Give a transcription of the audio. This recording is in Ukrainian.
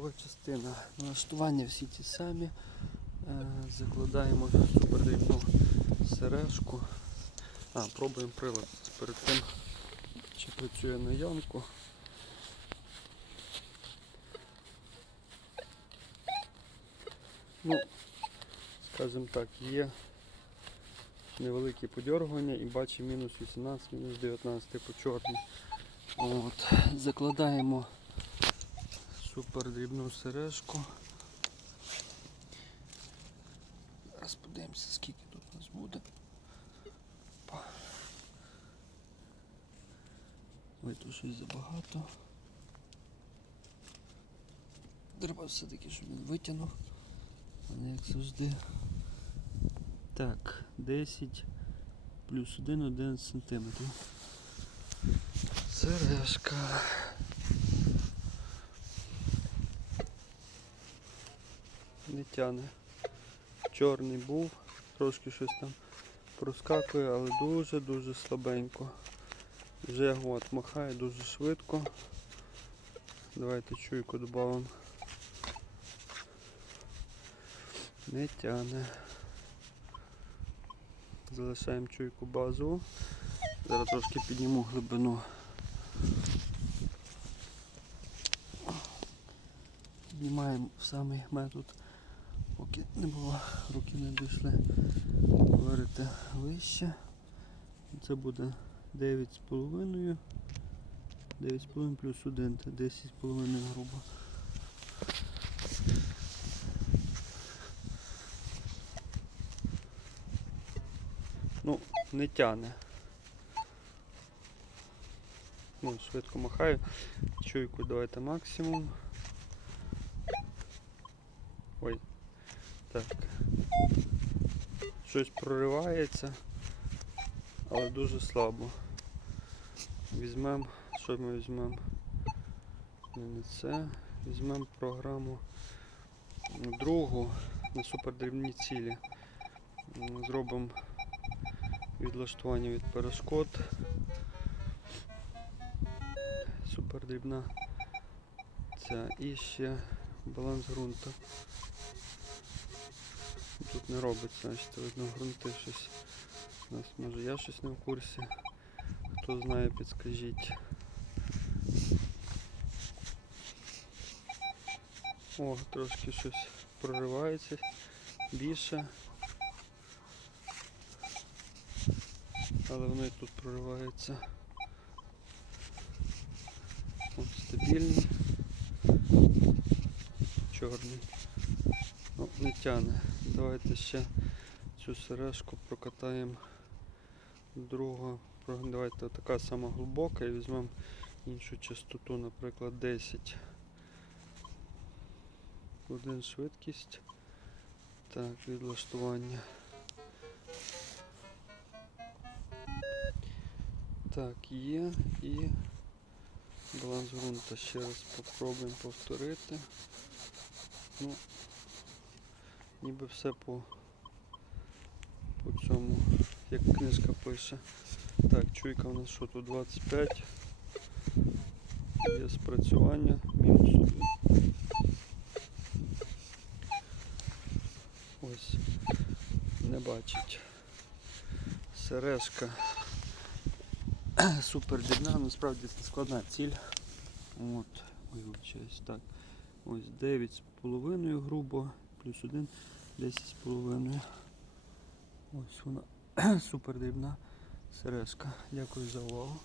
Кругова частина. Налаштування всі ті самі. Е, Закладаємо супердрібну сережку. А, пробуємо прилад перед тим, чи працює на ямку. Ну, скажімо так, є невеликі подергування і бачимо мінус 18, мінус 19 по чорній. От. Закладаємо супер дрібну сережку. Зараз подивимося, скільки тут у нас буде. Тут щось забагато. Треба все-таки, щоб він витягнув, а не як завжди. Так, 10 плюс 1, 11 сантиметрів. Сережка. Не тяне. Чорний був, трошки щось там проскакує, але дуже-дуже слабенько. Вже от махає дуже швидко. Давайте чуйку додамо. Не тяне. Залишаємо чуйку базову. Зараз трошки підніму глибину. Піднімаємо в самий метод, поки не було, руки не дійшли говорити вище. Це буде 9,5. 9,5 плюс 1, це 10,5 грубо. Ну, не тяне. Ну, швидко махаю. Чуйку давайте максимум. Ой. Так. Щось проривається, але дуже слабо. Візьмемо, що ми візьмемо? Не, це. Візьмемо програму другу на супердрібні цілі. Зробимо відлаштування від перешкод. Супердрібна. Ця і ще баланс ґрунту. Тут не робиться, значить, видно ґрунти щось. У нас може я щось не в курсі. Хто знає, підскажіть. О, трошки щось проривається більше. Але воно і тут проривається. От стабільний. Чорний. Ну, не тяне. Давайте ще цю сережку прокатаємо другу. Давайте така сама глибока і візьмемо іншу частоту, наприклад, 10. Один швидкість. Так, відлаштування. Так, є і баланс ґрунта. Ще раз попробуємо повторити. Ну, ніби все по, по цьому, як книжка пише. Так, чуйка у нас що тут 25. Є спрацювання, мінус 1. Ось, не бачить. Сережка супер дрібна, насправді це складна ціль. От, ой, вибачаюсь, так. Ось 9,5 грубо, плюс 1, 10,5. Ось вона супер дрібна сережка. Дякую за увагу.